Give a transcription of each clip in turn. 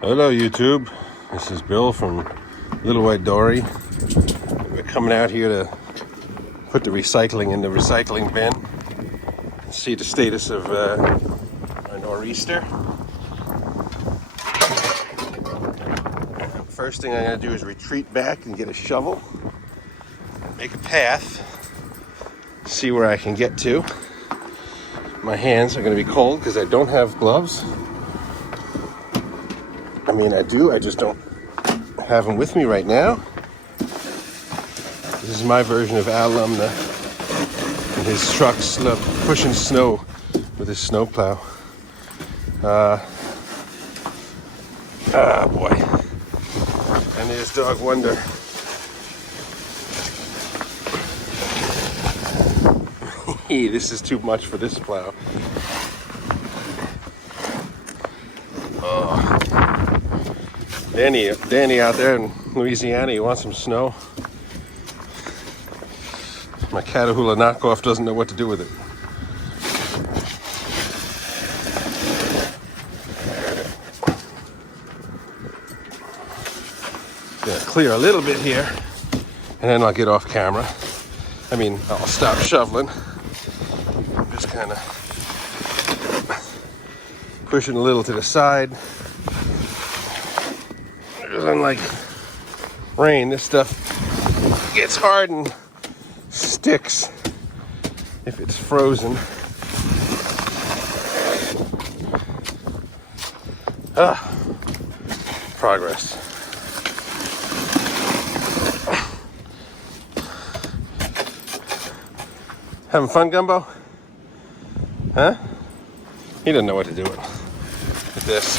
Hello YouTube, this is Bill from Little White Dory. We're coming out here to put the recycling in the recycling bin and see the status of our nor'easter. First thing I'm going to do is retreat back and get a shovel, make a path, see where I can get to. My hands are going to be cold because I don't have gloves. I mean, I do, I just don't have them with me right now. This is my version of Al Lumna and his trucks pushing snow with his snowplow. Boy. And there's Dog Wonder. This is too much for this plow. Danny out there in Louisiana, you want some snow? My Catahoula knockoff doesn't know what to do with it. Gonna clear a little bit here, and then I'll get off camera. I mean, I'll stop shoveling. I'm just kind of pushing a little to the side. Because unlike rain, this stuff gets hard and sticks if it's frozen. Progress. Having fun, Gumbo? Huh? He doesn't know what to do with this.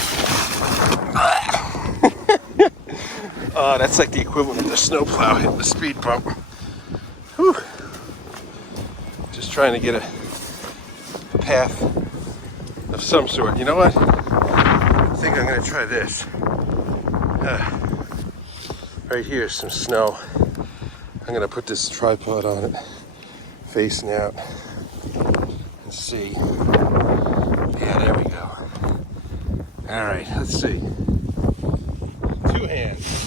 Oh, that's like the equivalent of the snowplow hitting the speed bump. Whew. Just trying to get a path of some sort. You know what? I think I'm going to try this. Right here is some snow. I'm going to put this tripod on it, facing out, and see. Yeah, there we go. All right, let's see. 2 hands.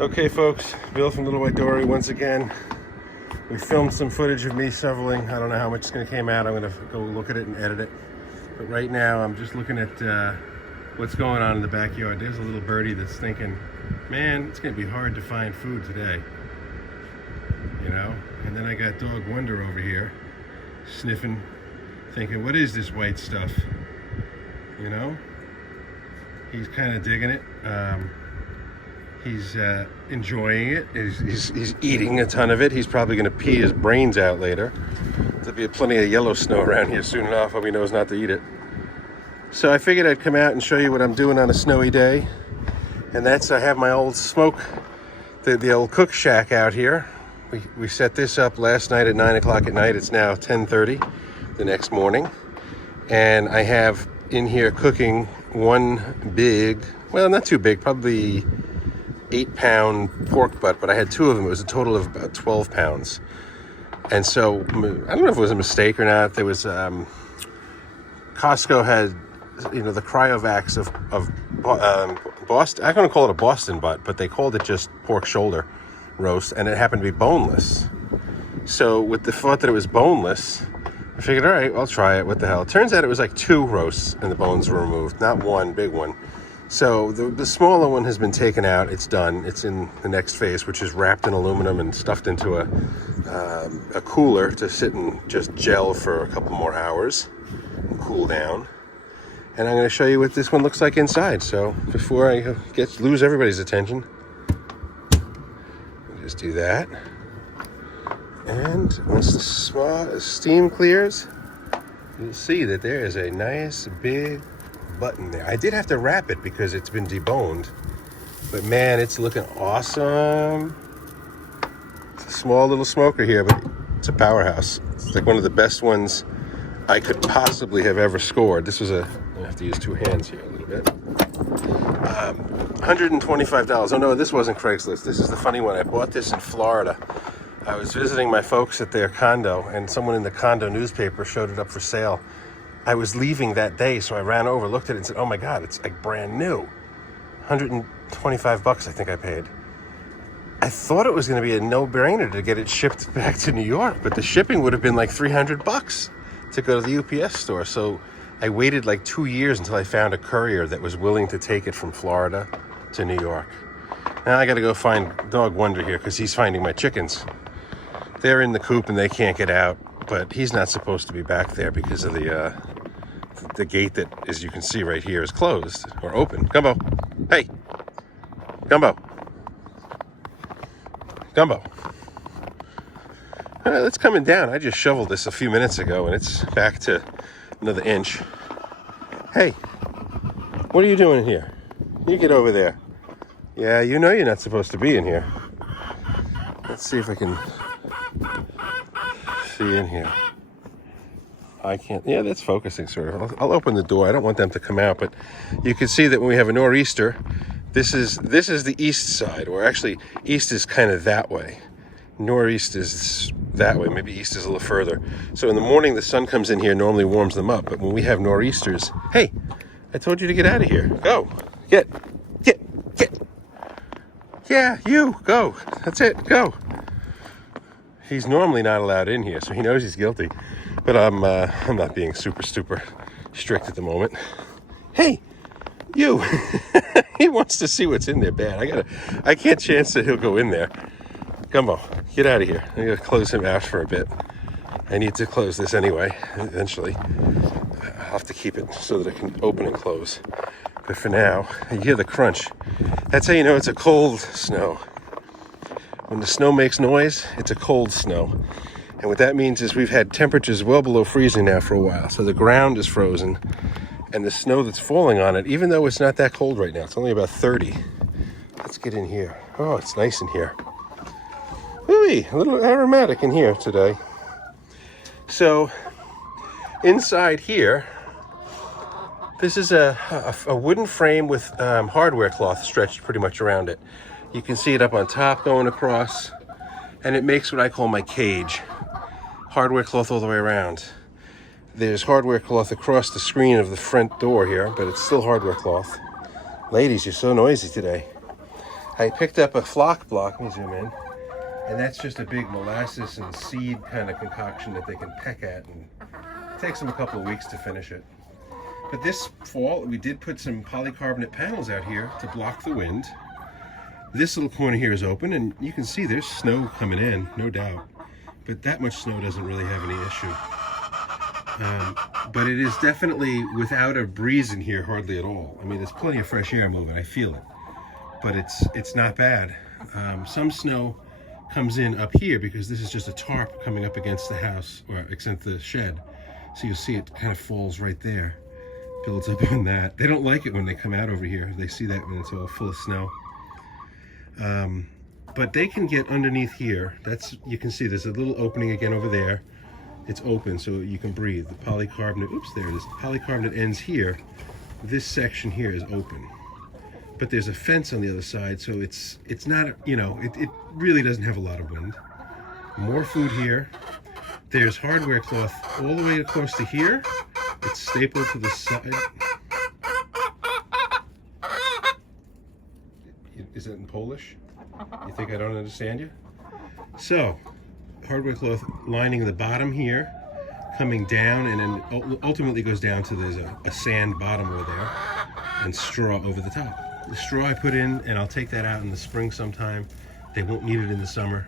Okay folks, Bill from Little White Dory once again. We filmed some footage of me shoveling. I don't know how much is going to come out. I'm going to go look at it and edit it. But right now I'm just looking at what's going on in the backyard. There's a little birdie that's thinking, man, it's going to be hard to find food today. You know? And then I got Dog Wonder over here sniffing, thinking, what is this white stuff? You know? He's kind of digging it. He's enjoying it. He's eating a ton of it. He's probably going to pee his brains out later. There'll be plenty of yellow snow around here soon enough. Hope he knows not to eat it. So I figured I'd come out and show you what I'm doing on a snowy day. And that's, I have my old smoke, the old cook shack out here. We set this up last night at 9 o'clock at night. It's now 10:30 the next morning. And I have in here cooking one big, well, not too big, probably 8-pound pork butt, but I had 2 of them. It was a total of about 12 pounds. And so I don't know if it was a mistake or not. There was Costco had, the cryovacs of Boston. I'm going to call it a Boston butt, but they called it just pork shoulder roast, and it happened to be boneless. So with the thought that it was boneless, I figured, all right, I'll try it. What the hell? It turns out it was like 2 roasts and the bones were removed, not one big one. So the smaller one has been taken out. It's done. It's in the next phase, which is wrapped in aluminum and stuffed into a cooler to sit and just gel for a couple more hours and cool down. And I'm going to show you what this one looks like inside. So before I lose everybody's attention, I'll just do that. And once the steam clears, you'll see that there is a nice big button there. I did have to wrap it because it's been deboned, but man, it's looking awesome. It's a small little smoker here, but it's a powerhouse. It's like one of the best ones I could possibly have ever scored. This was I have to use 2 hands here a little bit. $125. Oh no, this wasn't Craigslist. This is the funny one. I bought this in Florida. I was visiting my folks at their condo, and someone in the condo newspaper showed it up for sale. I was leaving that day, so I ran over, looked at it, and said, oh my God, it's like brand new. $125 I think I paid. I thought it was going to be a no-brainer to get it shipped back to New York, but the shipping would have been like $300 to go to the UPS store. So I waited like 2 years until I found a courier that was willing to take it from Florida to New York. Now I got to go find Dog Wonder here because he's finding my chickens. They're in the coop and they can't get out, but he's not supposed to be back there because of the gate that, as you can see right here, is closed or open. Gumbo, hey, Gumbo, Gumbo. It's coming down. I just shoveled this a few minutes ago and it's back to another inch. Hey, what are you doing in here? You get over there. Yeah, you know you're not supposed to be in here. Let's see if I can see in here. I can't. Yeah, that's focusing sort of. I'll open the door. I don't want them to come out, but you can see that when we have a nor'easter, this is the east side, or actually east is kind of that way. Northeast is that way. Maybe east is a little further. So in the morning, the sun comes in here, normally warms them up. But when we have nor'easters, hey, I told you to get out of here. Go, get. Yeah, you go. That's it. Go. He's normally not allowed in here, so he knows he's guilty. But I'm not being super strict at the moment. Hey, you. He wants to see what's in there bad. I can't chance that he'll go in there. Gumbo, get out of here. I'm gonna close him out for a bit. I need to close this anyway, eventually. I'll have to keep it so that it can open and close. But for now, you hear the crunch. That's how you know it's a cold snow. When the snow makes noise, it's a cold snow. And what that means is we've had temperatures well below freezing now for a while. So the ground is frozen. And the snow that's falling on it, even though it's not that cold right now, it's only about 30. Let's get in here. Oh, it's nice in here. Whee, a little aromatic in here today. So inside here, this is a wooden frame with hardware cloth stretched pretty much around it. You can see it up on top going across, and it makes what I call my cage. Hardware cloth all the way around. There's hardware cloth across the screen of the front door here, but it's still hardware cloth. Ladies, you're so noisy today. I picked up a flock block, let me zoom in, and that's just a big molasses and seed kind of concoction that they can peck at, and it takes them a couple of weeks to finish it. But this fall, we did put some polycarbonate panels out here to block the wind. This little corner here is open, and you can see there's snow coming in, no doubt. But that much snow doesn't really have any issue. But it is definitely without a breeze in here hardly at all. I mean, there's plenty of fresh air moving, I feel it. But it's not bad. Some snow comes in up here because this is just a tarp coming up against the house, or against the shed. So you'll see it kind of falls right there. Builds up on that. They don't like it when they come out over here. They see that when it's all full of snow. But they can get underneath here. You can see there's a little opening again over there. It's open so you can breathe. The polycarbonate, oops, there it is. The polycarbonate ends here. This section here is open. But there's a fence on the other side, so it's not, it really doesn't have a lot of wind. More food here. There's hardware cloth all the way across to here, It's stapled to the side. Is that in Polish? You think I don't understand you? So, hardwood cloth lining the bottom here, coming down, and then ultimately goes down to there's a sand bottom over there, and straw over the top. The straw I put in, and I'll take that out in the spring sometime. They won't need it in the summer.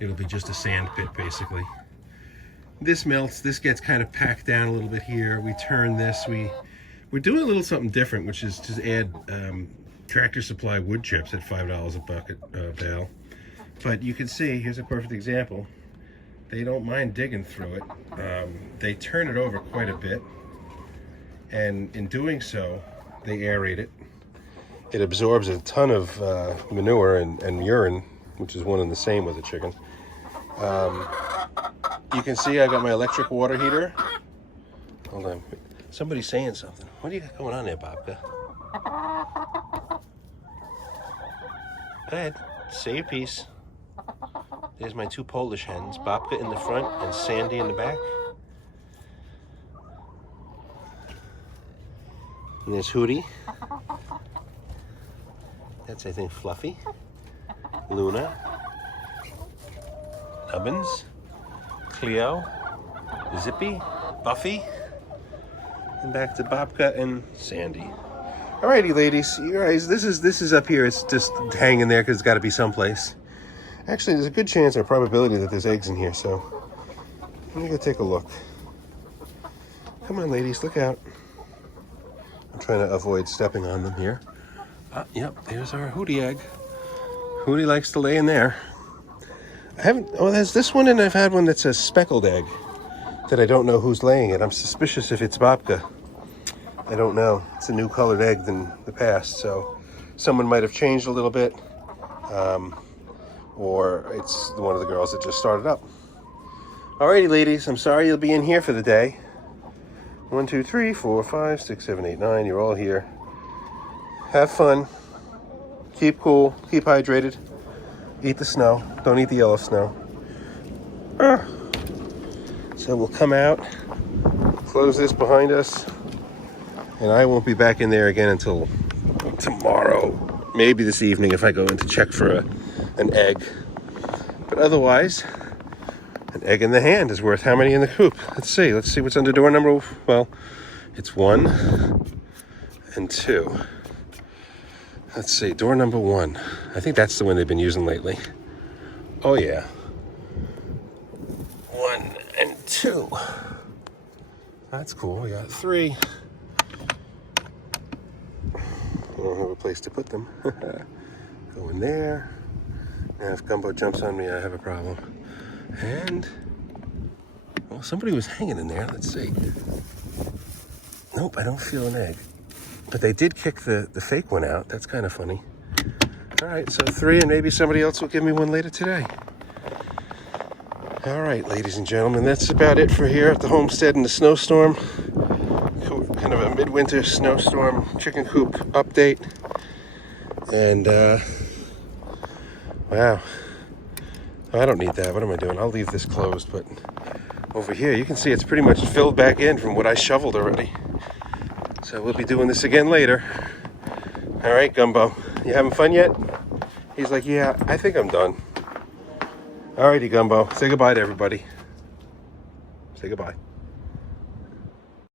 It'll be just a sand pit, basically. This melts. This gets kind of packed down a little bit here. We turn this. We're doing a little something different, which is to add Tractor Supply wood chips at $5 a bucket bale. But you can see, here's a perfect example. They don't mind digging through it. They turn it over quite a bit, and in doing so, they aerate it. It absorbs a ton of manure and urine, which is one and the same with a chicken. You can see I got my electric water heater. Hold on. Somebody's saying something. What do you got going on there, Babka? Go ahead. Say your piece. There's my two Polish hens. Babka in the front and Sandy in the back. And there's Hootie. That's, I think, Fluffy. Luna. Nubbins. Cleo. Zippy. Buffy. And back to Babka and Sandy. Alrighty, ladies. You guys, this is up here. It's just hanging there because it's got to be someplace. Actually, there's a good chance or probability that there's eggs in here, so let me go take a look. Come on, ladies, look out. I'm trying to avoid stepping on them here. Yep, there's our Hootie egg. Hootie likes to lay in there. There's this one, and I've had one that's a speckled egg that I don't know who's laying it. I'm suspicious if it's Babka. I don't know. It's a new colored egg than the past, so someone might have changed a little bit. Or it's one of the girls that just started up. Alrighty, ladies, I'm sorry you'll be in here for the day. 1, 2, 3, 4, 5, 6, 7, 8, 9. You're all here. Have fun. Keep cool. Keep hydrated. Eat the snow. Don't eat the yellow snow. So we'll come out, close this behind us, and I won't be back in there again until tomorrow. Maybe this evening if I go in to check for an egg. But otherwise, an egg in the hand is worth how many in the coop? Let's see what's under door number, well, it's 1 and 2. Let's see, door number 1. I think that's the one they've been using lately. Oh yeah. 1 and 2. That's cool, we got 3. I don't have a place to put them. Go in there. Now if Gumbo jumps on me, I have a problem. And, well, somebody was hanging in there. Let's see. Nope, I don't feel an egg. But they did kick the fake one out. That's kind of funny. All right, so 3, and maybe somebody else will give me one later today. All right, ladies and gentlemen, that's about it for here at the homestead in the snowstorm. Kind of a midwinter snowstorm chicken coop update. And, wow. I don't need that. What am I doing? I'll leave this closed, but over here you can see it's pretty much filled back in from what I shoveled already. So we'll be doing this again later. All right, Gumbo, you having fun yet? He's like, yeah, I think I'm done. All righty, Gumbo, say goodbye to everybody. Say goodbye.